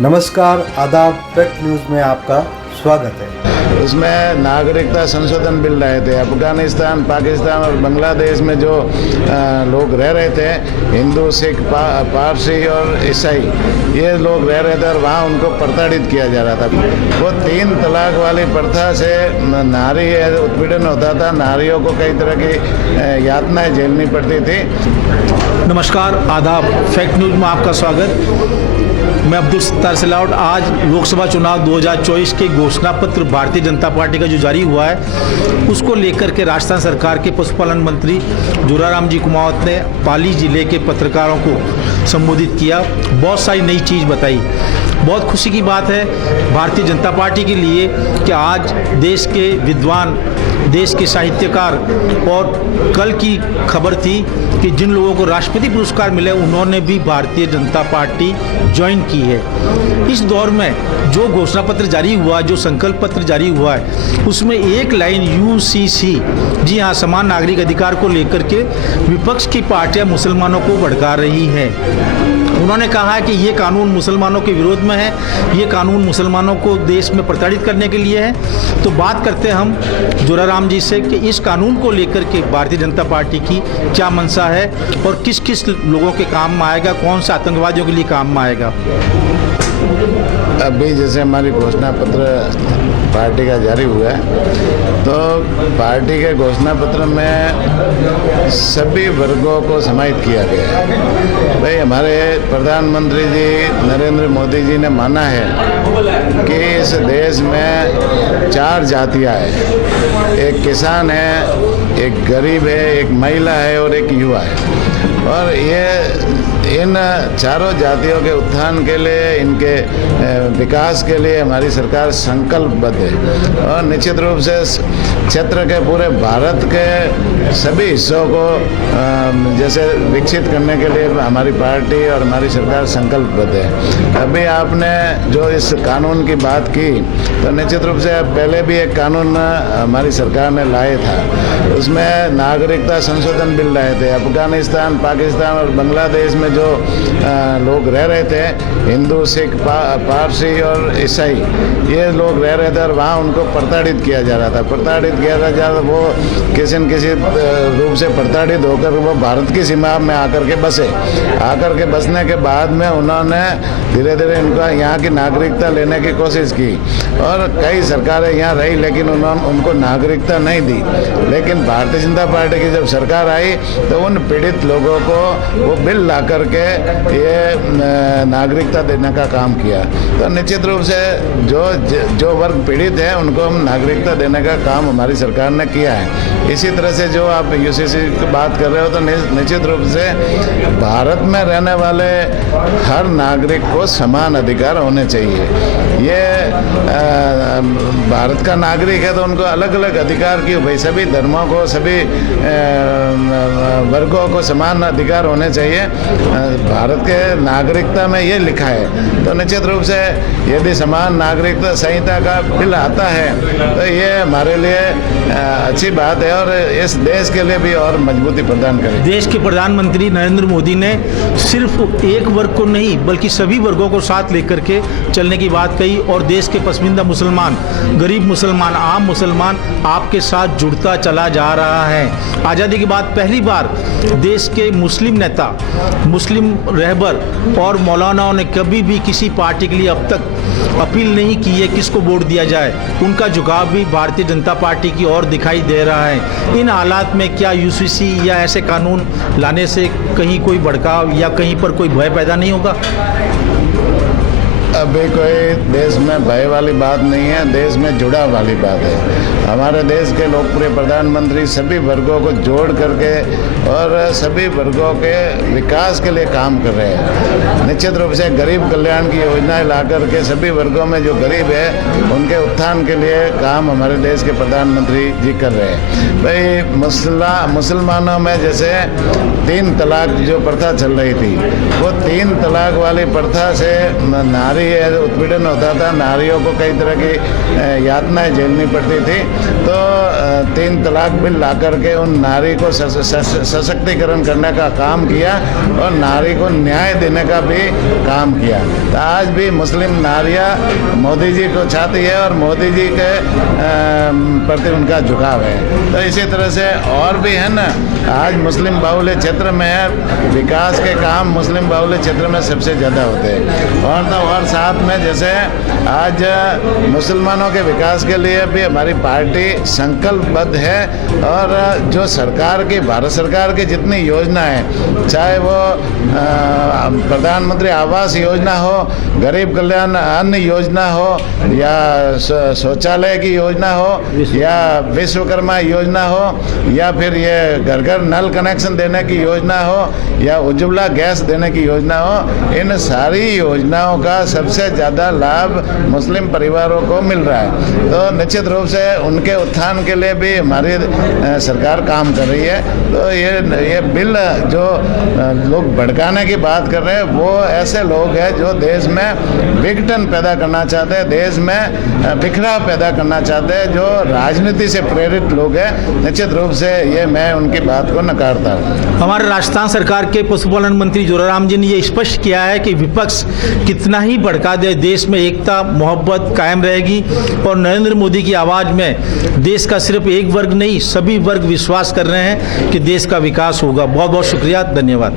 नमस्कार, आदाब। Fact news में आपका स्वागत है। उसमें नागरिकता संशोधन बिल लाए थे। अफगानिस्तान, पाकिस्तान और बांग्लादेश में जो लोग रह रहे थे, हिंदू, सिख, पारसी और ईसाई, ये लोग रह रहे थे और वहाँ उनको प्रताड़ित किया जा रहा था। वो 3 तलाक वाली प्रथा से नारी उत्पीड़न होता था, नारियों को कई तरह की यातनाएं झेलनी पड़ती थी। नमस्कार, आदाब। फैक्ट न्यूज़ में आपका स्वागत। मैं अब्दुल सत्तार सिलावट। आज लोकसभा चुनाव 2024 के घोषणा पत्र भारतीय जनता पार्टी का जो जारी हुआ है, उसको लेकर के राजस्थान सरकार के पशुपालन मंत्री जोराराम जी कुमावत ने पाली जिले के पत्रकारों को संबोधित किया। बहुत सारी नई चीज़ बताई। बहुत खुशी की बात है भारतीय जनता पार्टी के लिए कि आज देश के विद्वान, देश के साहित्यकार, और कल की खबर थी कि जिन लोगों को राष्ट्रपति पुरस्कार मिले, उन्होंने भी भारतीय जनता पार्टी ज्वाइन की है। इस दौर में जो घोषणा पत्र जारी हुआ, जो संकल्प पत्र जारी हुआ है, उसमें एक लाइन यूसीसी, जी हाँ, समान नागरिक अधिकार को लेकर के विपक्ष की पार्टियां मुसलमानों को भड़का रही है। उन्होंने कहा है कि ये कानून मुसलमानों के विरोध में है, ये कानून मुसलमानों को देश में प्रताड़ित करने के लिए है। तो बात करते हैं हम जोराराम जी से कि इस कानून को लेकर के भारतीय जनता पार्टी की क्या मंशा है और किस किस लोगों के काम में आएगा, कौन सा आतंकवादियों के लिए काम में आएगा। अभी जैसे हमारी घोषणा पत्र पार्टी का जारी हुआ है, तो पार्टी के घोषणा पत्र में सभी वर्गों को समाहित किया गया है। भाई, हमारे प्रधानमंत्री जी नरेंद्र मोदी जी ने माना है कि इस देश में 4 जातियां हैं। एक किसान है, एक गरीब है, एक महिला है और एक युवा है। और ये इन चारों जातियों के उत्थान के लिए, इनके विकास के लिए हमारी सरकार संकल्पबद्ध है। और निश्चित रूप से क्षेत्र के पूरे भारत के सभी हिस्सों को जैसे विकसित करने के लिए हमारी पार्टी और हमारी सरकार संकल्पबद्ध है। अभी आपने जो इस कानून की बात की, तो निश्चित रूप से पहले भी एक कानून हमारी सरकार ने लाया था। उसमें नागरिकता संशोधन बिल लाए थे। अफगानिस्तान, पाकिस्तान और बांग्लादेश में जो लोग रह रहे थे, हिंदू, सिख, पारसी और ईसाई, ये लोग रह रहे थे और वहाँ उनको प्रताड़ित किया जा रहा था। प्रताड़ित किया जा रहा था, वो किसी न किसी रूप से प्रताड़ित होकर वो भारत की सीमा में आकर के बसे। आकर के बसने के बाद में उन्होंने धीरे धीरे इनका यहाँ की नागरिकता लेने की कोशिश की और कई सरकारें यहाँ रही, लेकिन उन्होंने उनको नागरिकता नहीं दी। लेकिन भारतीय जनता पार्टी की जब सरकार आई, तो उन पीड़ित लोगों को वो बिल ला करके ये नागरिकता देने का काम किया। तो निश्चित रूप से जो वर्ग पीड़ित है, उनको हम नागरिकता देने का काम हमारी सरकार ने किया है। इसी तरह से जो आप यूसीसी की बात कर रहे हो, तो निश्चित रूप से भारत में रहने वाले हर नागरिक को समान अधिकार होने चाहिए। ये भारत का नागरिक है, तो उनको अलग अलग अधिकार क्यों? भाई, सभी धर्मों को, सभी वर्गों को समान अधिकार होने चाहिए। भारत के नागरिकता में ये लिखा है। तो निश्चित रूप से यदि समान नागरिकता संहिता का बिल आता है, तो ये हमारे लिए अच्छी बात है और इस देश के लिए भी और मजबूती प्रदान करेगी। देश के प्रधानमंत्री नरेंद्र मोदी ने सिर्फ एक वर्ग को नहीं, बल्कि सभी वर्गों को साथ लेकर के चलने की बात कही और देश के पसमानदा मुसलमान, गरीब मुसलमान, आम मुसलमान आपके साथ जुड़ता चला जा रहा है। आज़ादी के बाद पहली बार देश के मुस्लिम नेता, मुस्लिम रहबर और मौलानाओं ने कभी भी किसी पार्टी के लिए अब तक अपील नहीं की है किसको वोट दिया जाए। उनका झुकाव भी भारतीय जनता पार्टी की ओर दिखाई दे रहा है। इन हालात में क्या यूसीसी या ऐसे कानून लाने से कहीं कोई भड़काव या कहीं पर कोई भय पैदा नहीं होगा? अभी कोई देश में भय वाली बात नहीं है, देश में जुड़ाव वाली बात है। हमारे देश के लोकप्रिय प्रधानमंत्री सभी वर्गों को जोड़ करके और सभी वर्गों के विकास के लिए काम कर रहे हैं। निश्चित रूप से गरीब कल्याण की योजनाएं ला करके सभी वर्गों में जो गरीब है, उनके उत्थान के लिए काम हमारे देश के प्रधानमंत्री जी कर रहे हैं। भाई, मुसलमानों में जैसे 3 तलाक जो प्रथा चल रही थी, वो 3 तलाक वाली प्रथा से नारी ये उत्पीड़न होता था, नारियों को कई तरह की यातनाएं झेलनी पड़ती थी। तो 3 तलाक बिल ला करके उन नारी को सशक्तिकरण करने का काम किया और नारी को न्याय देने का भी काम किया। तो आज भी मुस्लिम नारियां मोदी जी को चाहती है और मोदी जी के प्रति उनका झुकाव है। तो इसी तरह से और भी है ना, आज मुस्लिम बाहुल्य क्षेत्र में है, विकास के काम मुस्लिम बाहुल्य क्षेत्र में सबसे ज़्यादा होते हैं। और साथ में जैसे आज मुसलमानों के विकास के लिए भी हमारी पार्टी संकल्पबद्ध है और जो सरकार की, भारत सरकार की जितनी योजना है, चाहे वो प्रधानमंत्री आवास योजना हो, गरीब कल्याण अन्न योजना हो, या शौचालय की योजना हो, या विश्वकर्मा योजना हो, या फिर ये घर घर नल कनेक्शन देने की योजना हो, या उज्ज्वला गैस देने की योजना हो, इन सारी योजनाओं का सबसे ज़्यादा लाभ मुस्लिम परिवारों को मिल रहा है। तो निश्चित रूप से उनके उत्थान के लिए भी हमारी सरकार काम कर रही है। तो ये बिल जो लोग भड़काने की बात कर रहे हैं, वो ऐसे लोग हैं जो देश में विघटन पैदा करना चाहते हैं, देश में बिखराव पैदा करना चाहते हैं, जो राजनीति से प्रेरित लोग हैं। निश्चित रूप से ये मैं उनकी बात को नकारता हूँ। हमारे राजस्थान सरकार के पशुपालन मंत्री जोराराम जी ने ये स्पष्ट किया है कि विपक्ष कितना ही भड़का दे, देश में एकता मोहब्बत कायम रहेगी और नरेंद्र मोदी की आवाज़ में देश का सिर्फ एक वर्ग नहीं, सभी वर्ग विश्वास कर रहे हैं कि देश का विकास होगा। बहुत बहुत शुक्रिया, धन्यवाद।